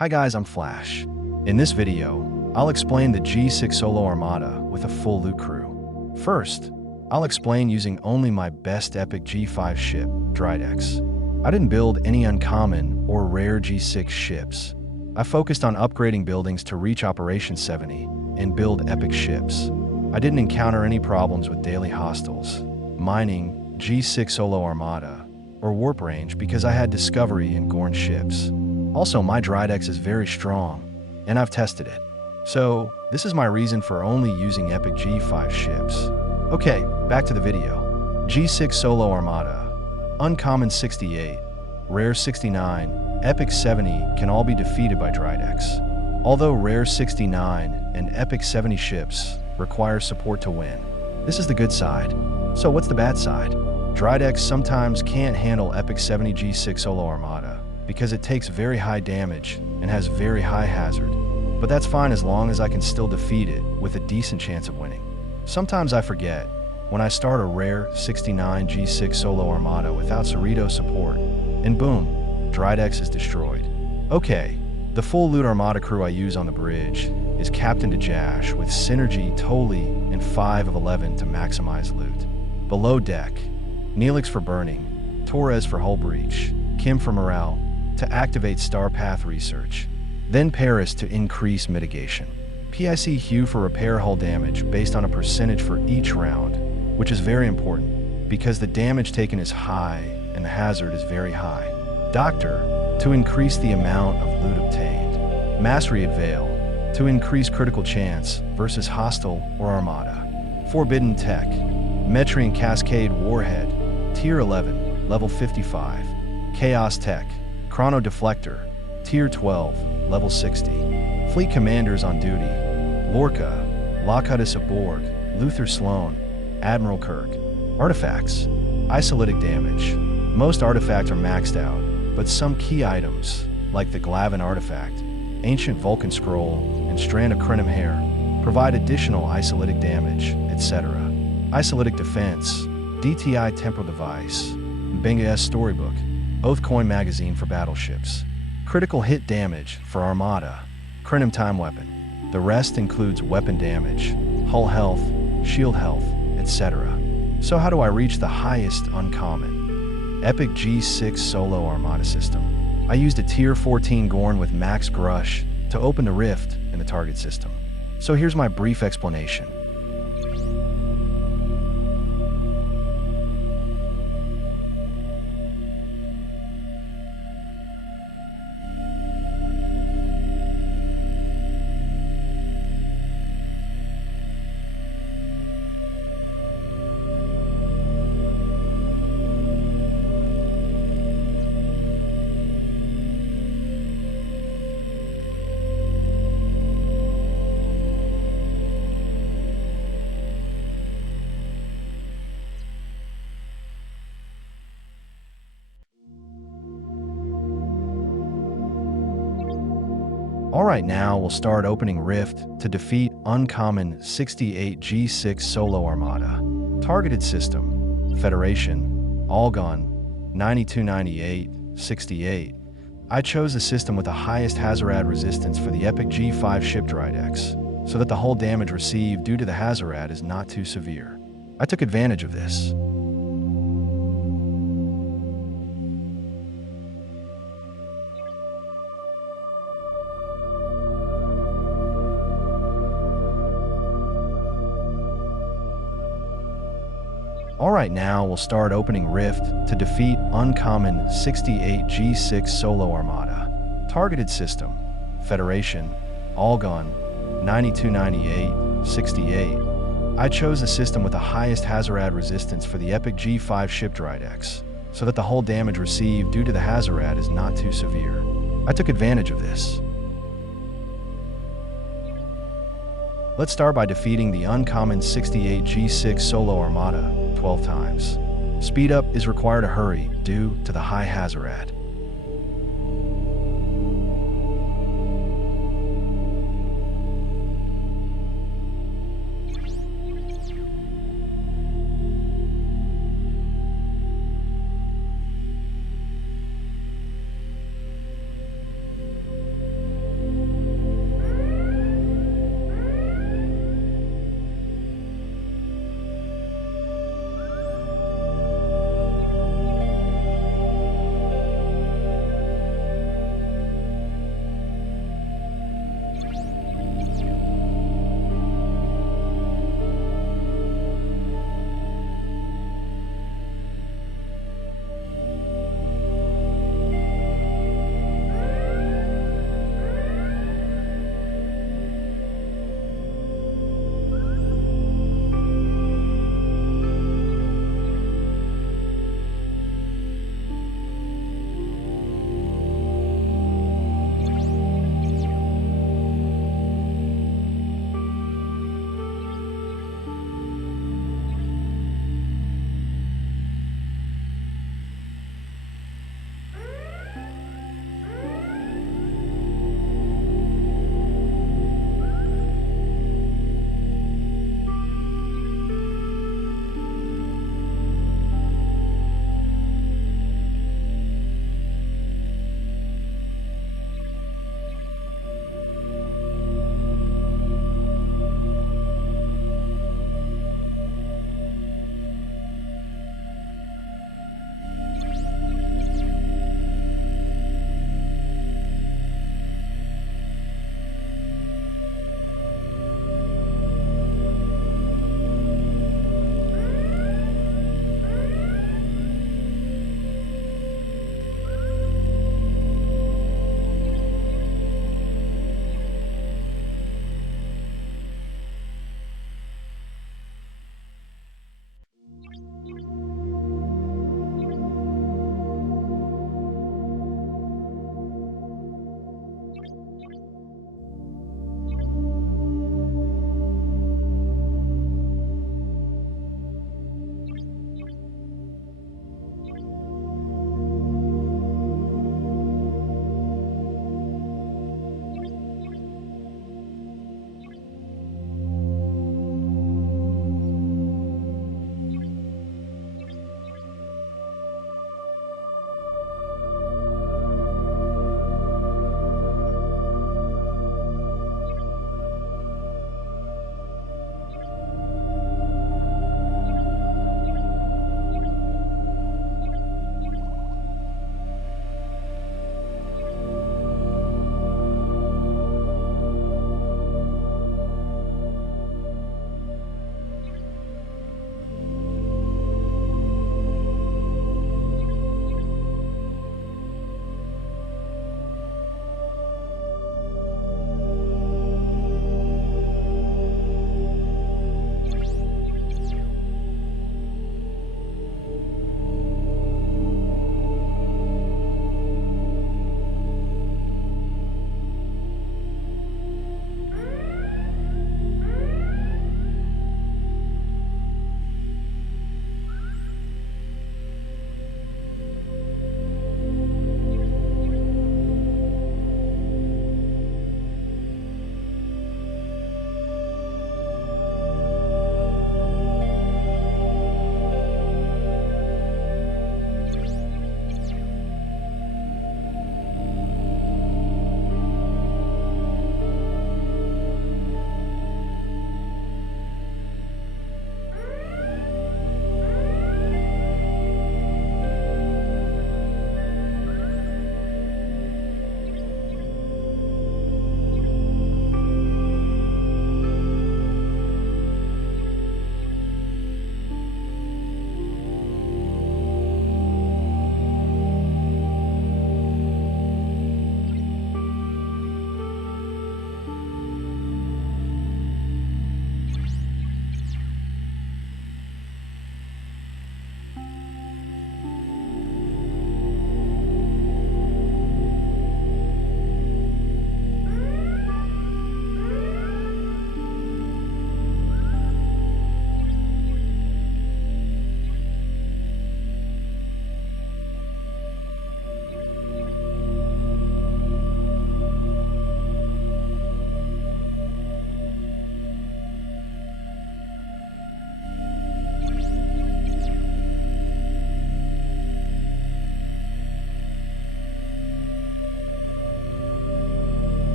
Hi guys, I'm Flash. In this video, I'll explain the G6 Solo Armada with a full loot crew. First, I'll explain using only my best epic G5 ship, Dajash. I didn't build any uncommon or rare G6 ships. I focused on upgrading buildings to reach Operation 70 and build epic ships. I didn't encounter any problems with daily hostiles, mining, G6 Solo Armada, or warp range because I had discovery in Gorn ships. Also, my Dajash is very strong, and I've tested it. So, this is my reason for only using epic G5 ships. Okay, back to the video. G6 Solo Armada, Uncommon 68, Rare 69, Epic 70 can all be defeated by Dajash. Although Rare 69 and Epic 70 ships require support to win. This is the good side. So what's the bad side? Dajash sometimes can't handle Epic 70 G6 Solo Armada because it takes very high damage and has very high hazard. But that's fine as long as I can still defeat it with a decent chance of winning. Sometimes I forget when I start a rare 69 G6 Solo Armada without Cerritos support, and boom, Dajash is destroyed. Okay, the full loot Armada crew I use on the bridge is Captain Dajash with Synergy, Toli, and 5 of 11 to maximize loot. Below deck, Neeelix for burning, Torres for hull breach, Kim for morale to activate star path research, then Paris to increase mitigation. PIC Hugh for repair hull damage based on a percentage for each round, which is very important because the damage taken is high and the hazard is very high. Doctor to increase the amount of loot obtained. Mastery at Vael to increase critical chance versus hostile or armada. Forbidden Tech, Metrian Cascade Warhead, Tier 11, Level 55. Chaos Tech, Chrono Deflector, Tier 12, Level 60. Fleet Commanders on duty, Lorca, Lockhutus Aborg, Luther Sloan, Admiral Kirk. Artifacts, Isolytic damage. Most artifacts are maxed out, but some key items, like the Glavin artifact, Ancient Vulcan Scroll, and Strand of Krenim Hair, provide additional isolytic damage, etc. Isolytic Defense, DTI Temporal Device, Benga S Storybook, Oath Coin Magazine for battleships. Critical hit damage for Armada, Krenim Time Weapon. The rest includes weapon damage, hull health, shield health, etc. So how do I reach the highest uncommon? Epic G6 Solo Armada system. I used a Tier 14 Gorn with Max Grush to open the rift in the target system. So here's my brief explanation. Alright, now we'll start opening Rift to defeat Uncommon 68 G6 Solo Armada. Targeted system, Federation, Allgun, 9298, 68. I chose the system with the highest Hazard resistance for the epic G5 ship Dajash, so that the hull damage received due to the Hazard is not too severe. I took advantage of this. Alright, now we'll start opening Rift to defeat Uncommon 68 G6 Solo Armada. Targeted system, Federation, Allgun, 9298, 68. I chose the system with the highest Hazard resistance for the epic G5 ship Dajash, so that the hull damage received due to the Hazard is not too severe. I took advantage of this. Let's start by defeating the Uncommon 68 G6 Solo Armada 12 times. Speed up is required to hurry due to the high Hazard.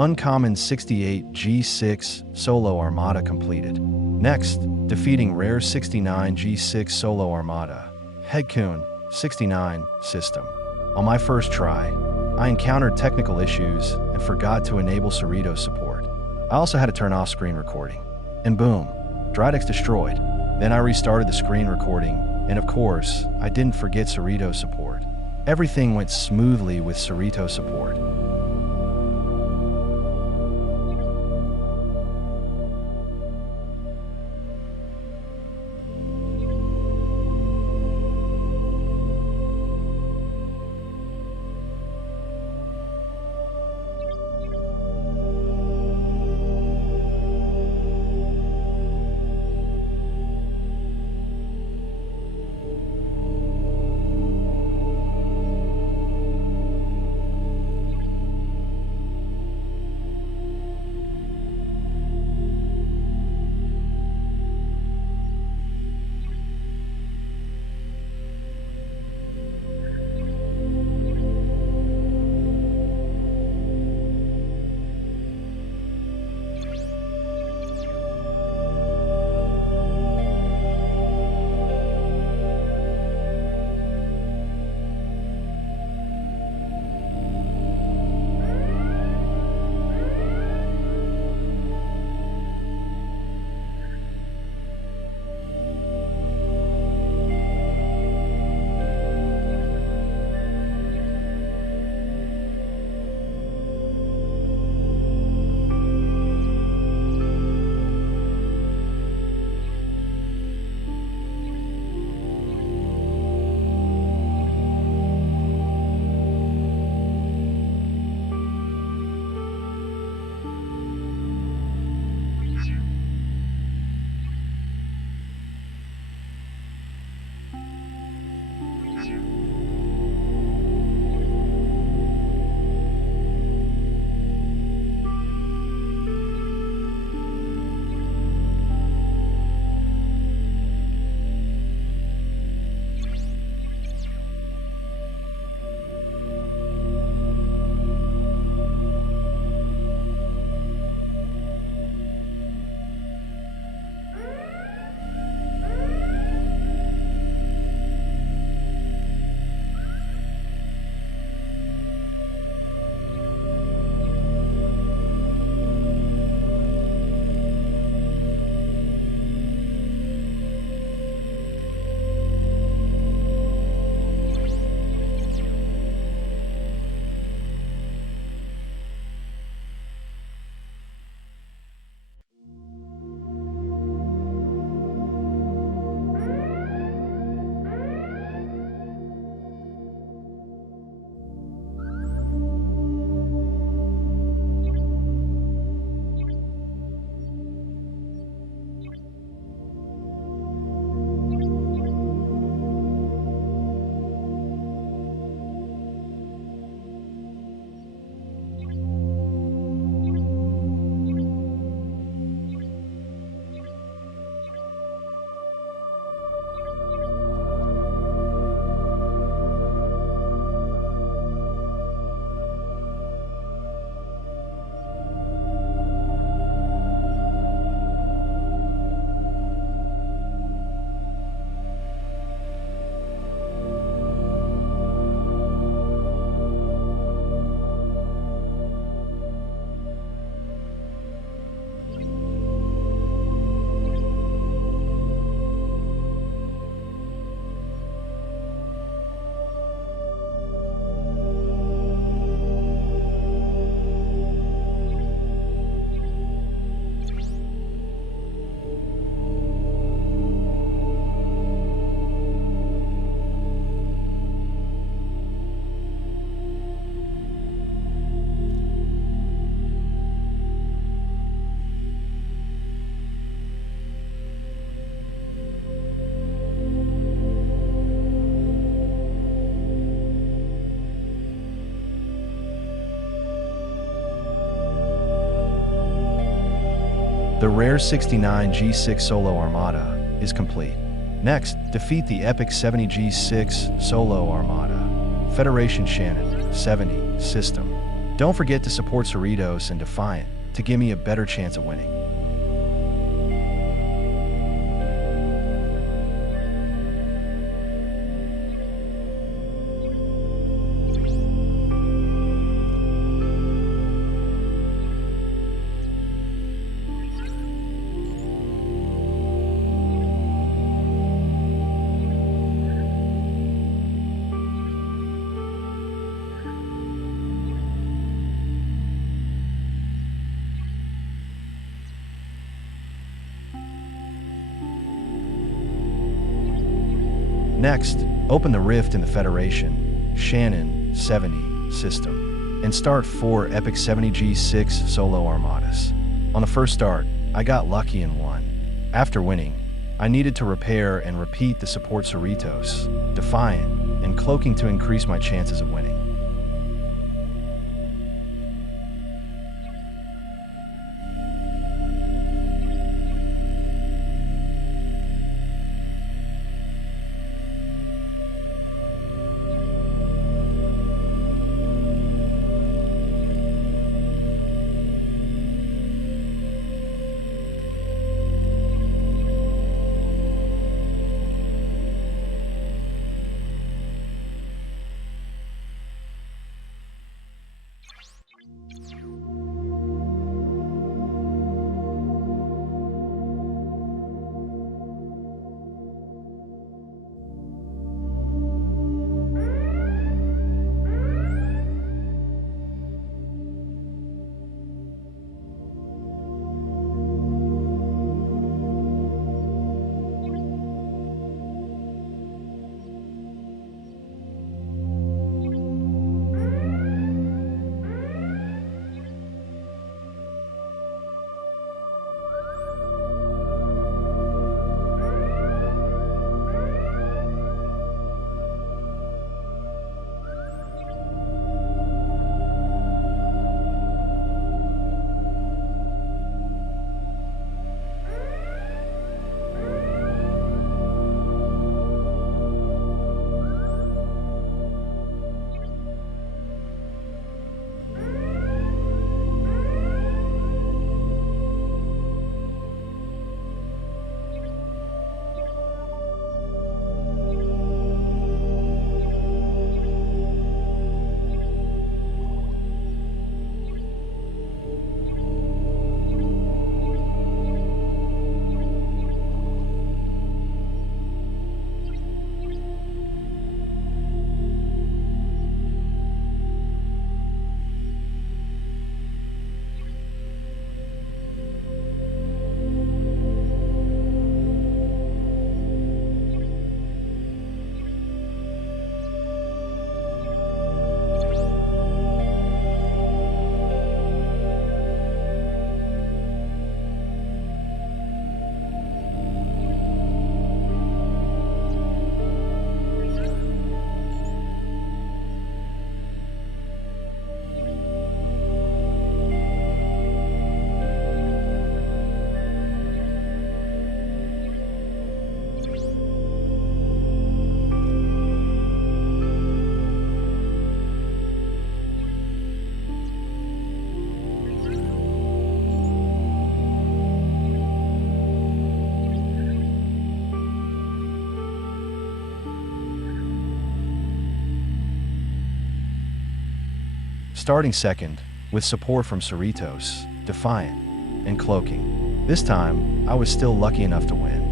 Uncommon 68 G6 Solo Armada completed. Next, defeating Rare 69 G6 Solo Armada, Hegh'Qun 69 system. On my first try, I encountered technical issues and forgot to enable Cerritos support. I also had to turn off screen recording. And boom, Drydex destroyed. Then I restarted the screen recording, and of course, I didn't forget Cerritos support. Everything went smoothly with Cerritos support. The rare 69 G6 Solo Armada is complete. Next, defeat the epic 70 G6 Solo Armada, Federation Shannon 70 system. Don't forget to support Cerritos and Defiant to give me a better chance of winning. Next, open the rift in the Federation, Shannon 70 system, and start 4 epic 70 G6 Solo Armadas. On the first start, I got lucky and won. After winning, I needed to repair and repeat the support Cerritos, Defiant, and Cloaking to increase my chances of winning. Starting second, with support from Cerritos, Defiant, and Cloaking. This time, I was still lucky enough to win.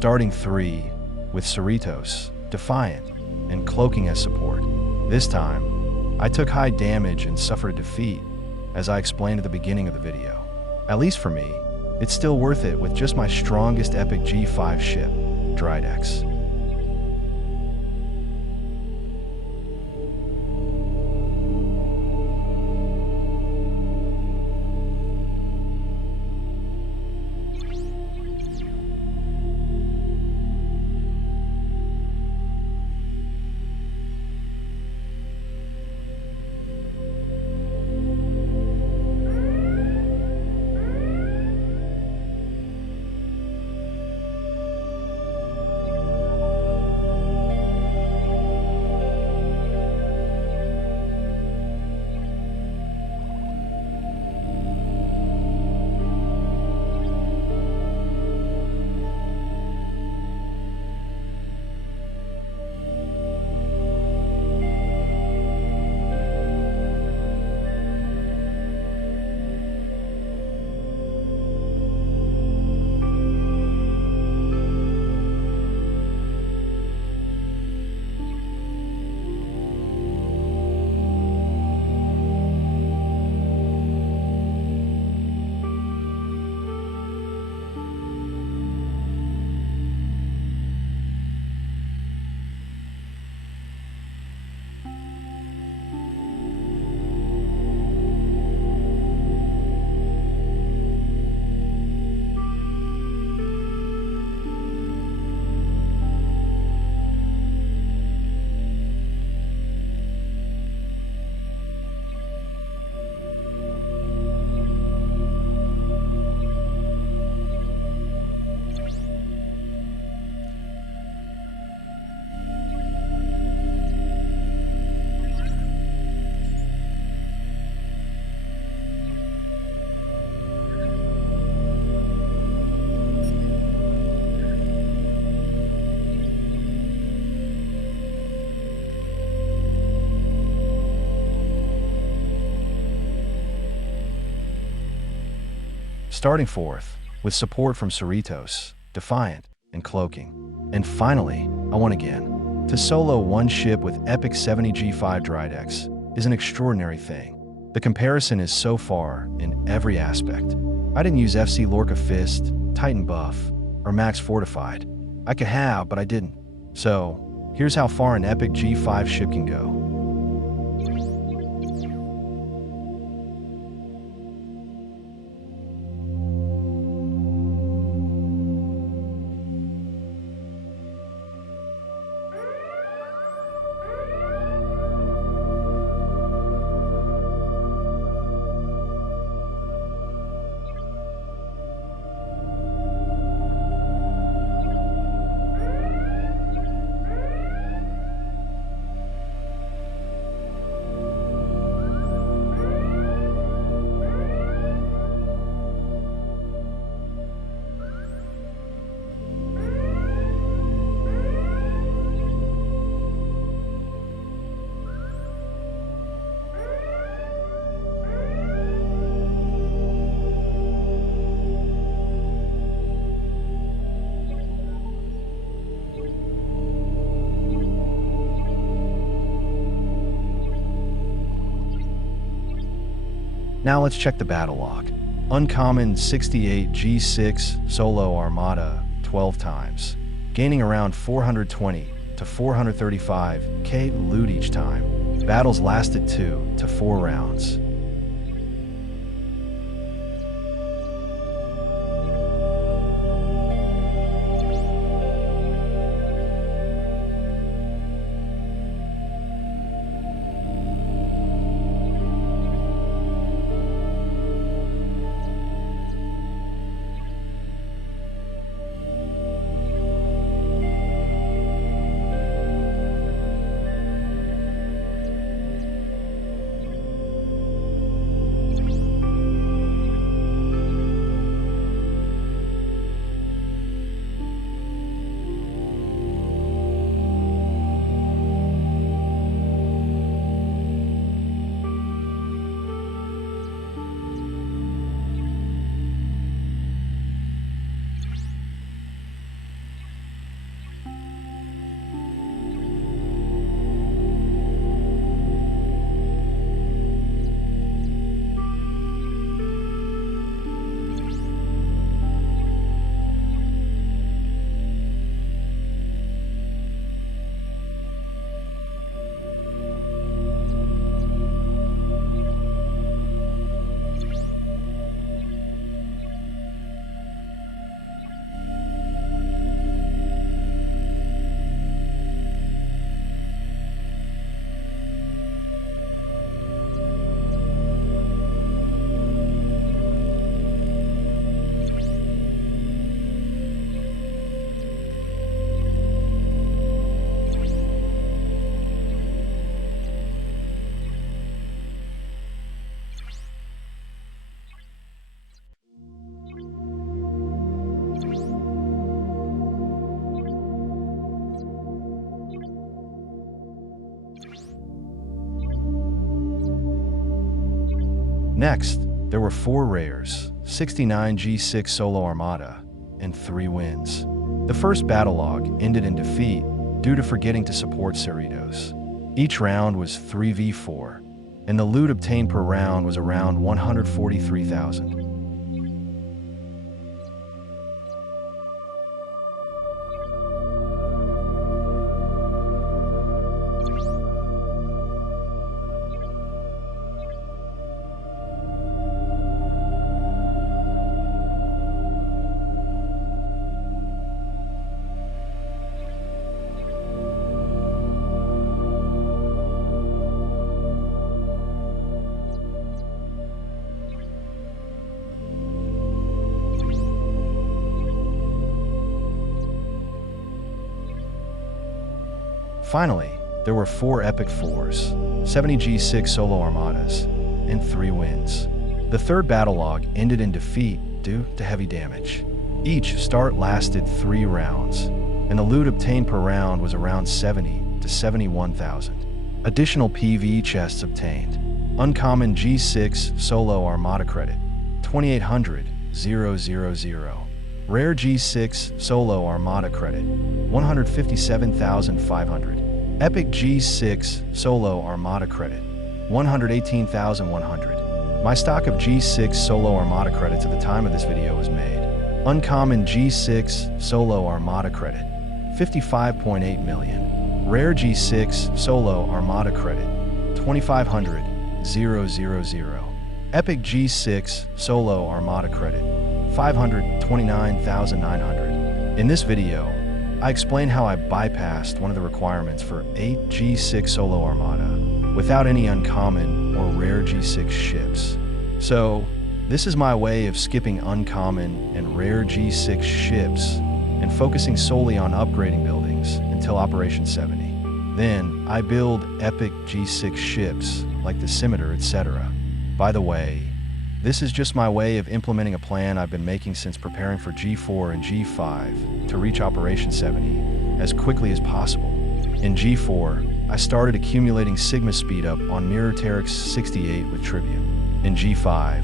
Starting 3 with Cerritos, Defiant, and Cloaking as support. This time, I took high damage and suffered a defeat, as I explained at the beginning of the video. At least for me, it's still worth it with just my strongest epic G5 ship, Dridex. Starting 4th with support from Cerritos, Defiant, and Cloaking. And finally, I won again. To solo one ship with epic 70 G5 Dridex is an extraordinary thing. The comparison is so far in every aspect. I didn't use FC Lorca Fist, Titan Buff, or Max Fortified. I could have, but I didn't. So, here's how far an epic G5 ship can go. Now let's check the battlelog. Uncommon 68 G6 Solo Armada 12 times, gaining around 420 to 435k loot each time. Battles lasted 2 to 4 rounds. Next, there were 4 rares, 69 G6 Solo Armada, and 3 wins. The first Battlelog ended in defeat due to forgetting to support Cerritos. Each round was 3v4, and the loot obtained per round was around 143,000. Finally, there were 4 epic 4s, 70 G6 Solo Armadas, and 3 wins. The third Battlelog ended in defeat due to heavy damage. Each start lasted 3 rounds, and the loot obtained per round was around 70 to 71,000. Additional PvE chests obtained. Uncommon G6 Solo Armada credit, 2800, 000. Rare G6 Solo Armada credit, 157,500. Epic G6 Solo Armada credit, 118,100. My stock of G6 Solo Armada credits at the time of this video was made. Uncommon G6 Solo Armada credit, 55.8 million. Rare G6 Solo Armada credit, 2,500, 000. Epic G6 Solo Armada credit, 529,900. In this video, I explain how I bypassed one of the requirements for 8 G6 Solo Armada without any uncommon or rare G6 ships. So, this is my way of skipping uncommon and rare G6 ships and focusing solely on upgrading buildings until Operation 70. Then, I build epic G6 ships like the Scimitar, etc. By the way, this is just my way of implementing a plan I've been making since preparing for G4 and G5 to reach Operation 70 as quickly as possible. In G4, I started accumulating Sigma speed up on Mirror Terrix 68 with Tribune. In G5,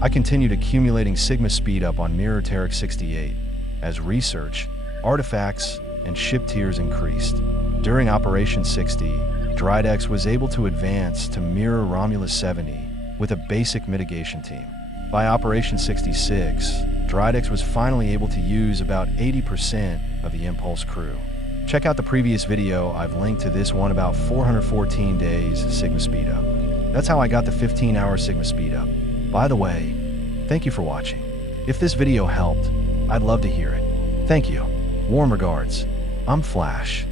I continued accumulating Sigma speed up on Mirror Terrix 68 as research, artifacts, and ship tiers increased. During Operation 60, Drydex was able to advance to Mirror Romulus 70 with a basic mitigation team. By Operation 66, Drydex was finally able to use about 80% of the Impulse crew. Check out the previous video, I've linked to this one about 414 days Sigma speed up. That's how I got the 15-hour Sigma speed up. By the way, thank you for watching. If this video helped, I'd love to hear it. Thank you. Warm regards. I'm Flash.